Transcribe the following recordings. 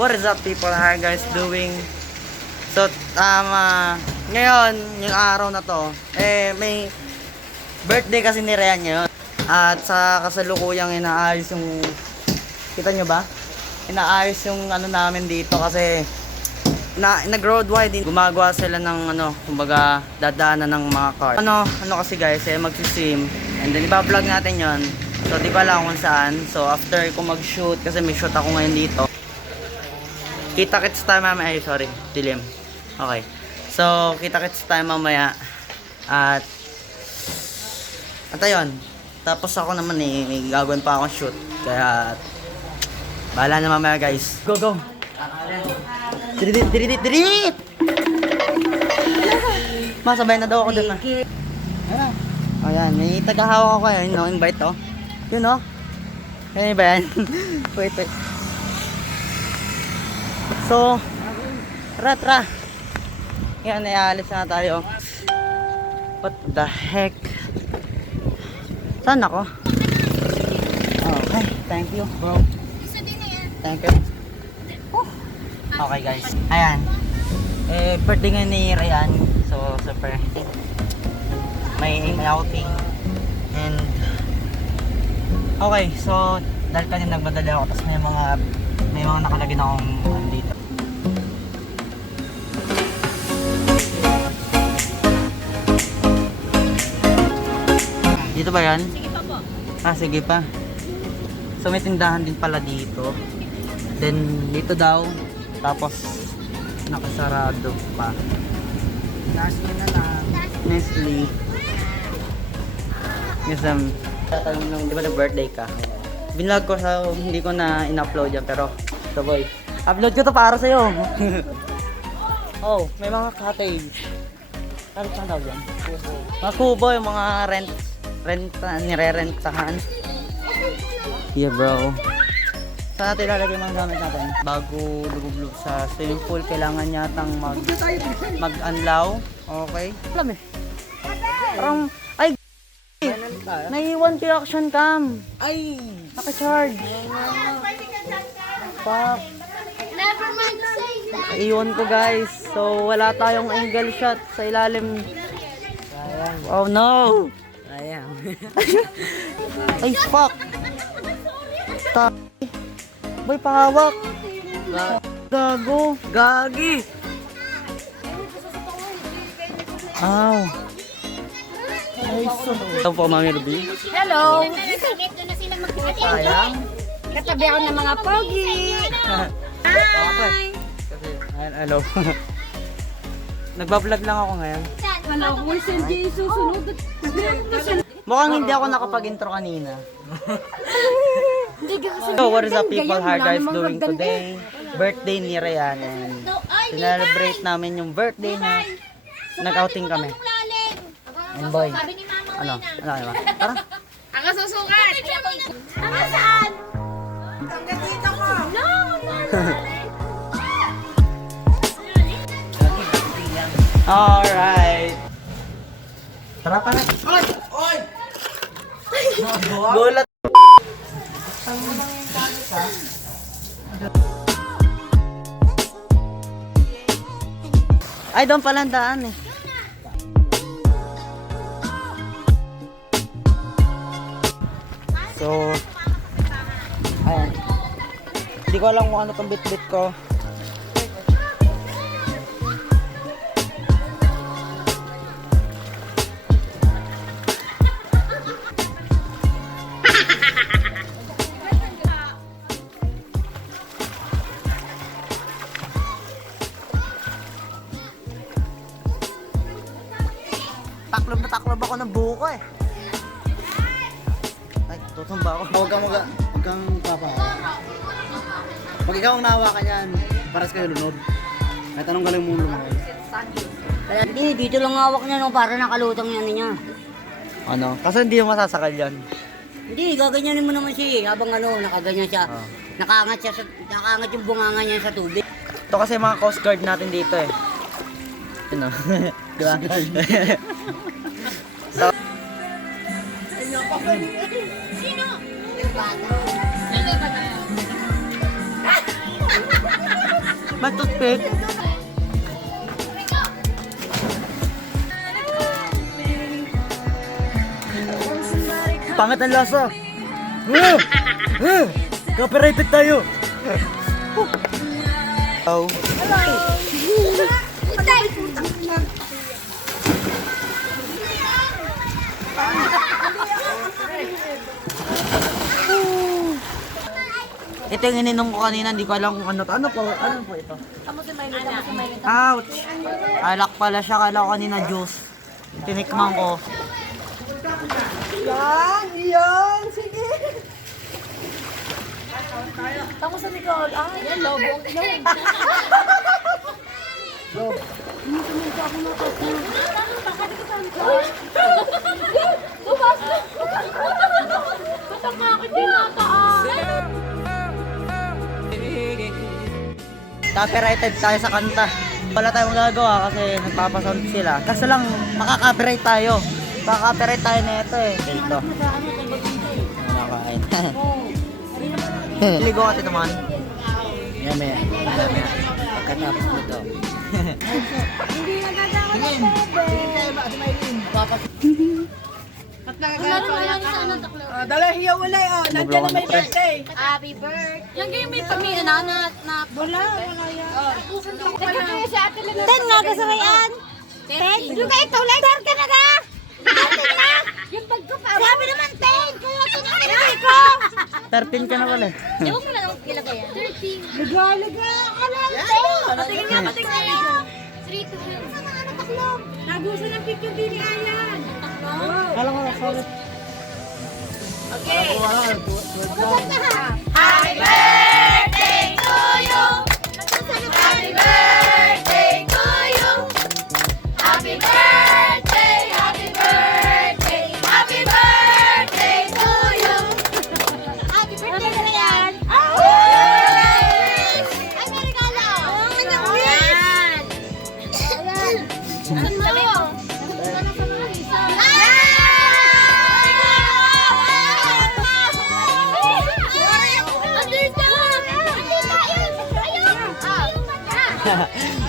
What is up people? How are you guys doing? So, ngayon, yung araw na to, may birthday kasi ni Ryan ngayon. At sa kasalukuyang inaayos yung, kita nyo ba? Inaayos yung ano namin dito kasi nag-road wide, gumagawa sila ng kumbaga dadaanan ng mga car. Ano kasi guys, mag-swim and then iba-vlog natin yon. So di ba lang kung saan. So after ko mag-shoot, kasi may shoot ako ngayon dito. Kita-kits tayo mamaya. Ay, sorry, dilim. Okay. So kita-kits tayo mamaya. At ayun. Tapos ako naman may gagawin pa akong shoot. Kaya bahala na mamaya guys. Go go. Dirit! Masabay na daw ako dun. Ayan, may tagahawak ako kayo. Invite oh. Yun oh. Ayan ba yan? Wait. So, tara. Yan, naialis na tayo. What the heck? Saan ako? Okay, thank you bro. Thank you. Okay guys, ayan. Birthday ngayon ni Ryan. So, super. May outing. And okay, so dahil kanina nagmadali ako, tapos may mga nakalagay na akong dito. Dito ba yan? Sige pa po. Sige pa. So may tindahan din pala dito. Then dito daw, tapos nakasarado pa. Nestle na lang. Nestle. Yes, tatanong nung, di ba nag-birthday ka? Binlog ko sa, hindi ko na in-upload yan, pero ito boy, upload ko to para sa'yo. Oh, may mga cottage. Ano saan daw dyan? Mga kubo, yung mga nire-rentahan. Yeah bro. Saan natin ilalagay mga gamit natin? Bago lubog-lubog sa swimming pool, kailangan yatang mag-unlaw. Okay. Alam eh. Parang, ay, naiwan ko yung action cam. Ay, naka-charge. Fuck. Never mind say that. Iwan ko guys. So, wala tayong angle shot sa ilalim. Oh no. Ayan. Ay, fuck. Boy, pahawak. Gago. Gagi! Ow. Ito po, Mami Ruby. Hello. Dito na sila magkakatid. Sayang. Katabi ako ng mga pogi. Hi. Hello. Nagbablog lang ako ngayon. Hello, kung si Jesus sunod. Mukhang hindi ako nakapag-intro kanina. So, what is up people? How are you guys doing today? Birthday ni Ryan. And celebrate namin yung birthday niya. Nag-outing kami. And boy, ano ba? Tara. Ako susukat. Ako saan? Hanggang dito ko. No. Alright. Tara pa na. Oy! Gulat. Ay, doon pala ang daan eh. So, ayan. Hindi ko alam kung ano tong bit-bit ko. Taklob ako ng buko eh. Ay, tutumba ako. Huwag kang papahawa. Pag ikaw ang nahawakan yan, paras kayo lunod. Kahit anong galing mo lumabas. Kaya dito lang hawak niya no, para nakalutang yan niya. Ano? Kasi hindi mo masasakal yan. Hindi, gaganyanin mo naman siya habang nakaganyan siya. Nakaangat yung bunganga niya sa tubig. Ito kasi mga coast guard natin dito eh. Ano? Diba? So, Sino? Yung bata. Sino yung bata? May toothpick. Pangat ang lasa. Copyrighted tayo. Oh. Ito yung ininom ko kanina, hindi ko alam kung ano to. Ano po ito? Ouch! Alak pala siya, kala ko kanina juice. Tinikman ko. Yan, sige. Tapos sa Nicole, yan, lobong. Yan. Copyrighted tayo sa kanta. Wala tayong magagawa kasi nagpapasound sila. Kaso lang, makaka-copyright tayo. Makaka-copyright tayo na ito eh. Ganito. Makakain. Ligo ka tito man. Yame. Pagkatapos nito. Dala hiyaw wala nandiyan na may birthday. Happy birthday. Yan kayo may pamilya na Wala yan. Nagkakaya si Ate Lenore. 10 nga kasarayan. 10. Yung kayo tulay. 10 ka na ka. 10 na. Yung bag ko pa. Sabi naman 10. Kaya tinanay ko. 13 ka na pala. Di mo pala nang ilagay yan. 13. Liga ka lang. Patingin nga, patingin nga. 3, 2, 1. Saan ang taklong? Naguso ng picture din ni Ayan. Kala ko na solid. Okay. Happy birthday to you. Happy birthday to you. Happy birthday, happy birthday, happy birthday to you. Happy birthday na yan. Ay, may regalo. May na-wish. Ayan. Saan mo?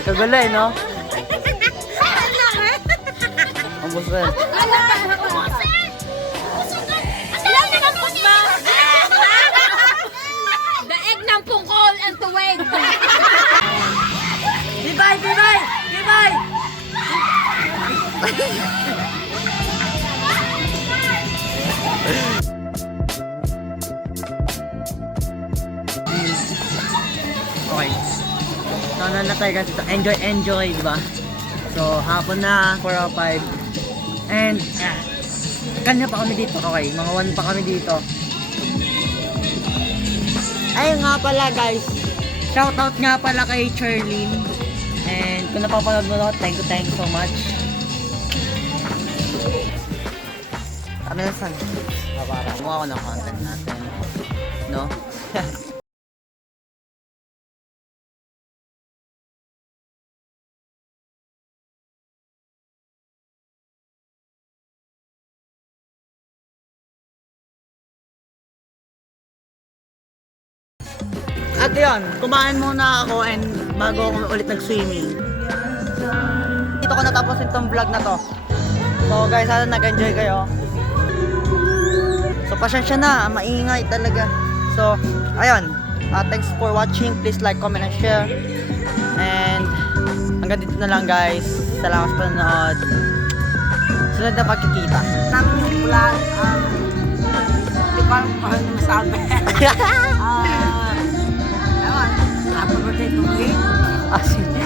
Kagulo eh, no? Ang buso eh. The egg ng pungkol and tuweg. Bibay, bibay, bibay. Okay. So, ano na tayo kasi ito? Enjoy, di ba? So, hapon na, 4:05. And, kanya pa kami dito. Okay, mga 1 pa kami dito. Ayun nga pala, guys. Shoutout nga pala kay Charlene. And, kung napapanood mo na, thank you so much. Kami na saan? Para kumuha ako ng content natin. No? At yun, kumain muna ako and bago ako ulit nag-swimming. Dito ko natapos itong vlog na to. So guys, sana nag-enjoy kayo. So pasensya na, maingay talaga. So, ayun. Thanks for watching. Please like, comment, and share. And hanggang dito na lang guys. Salamat sa panonood. Sunod na pagkikita. Namin yung plan, di ba ano masabi?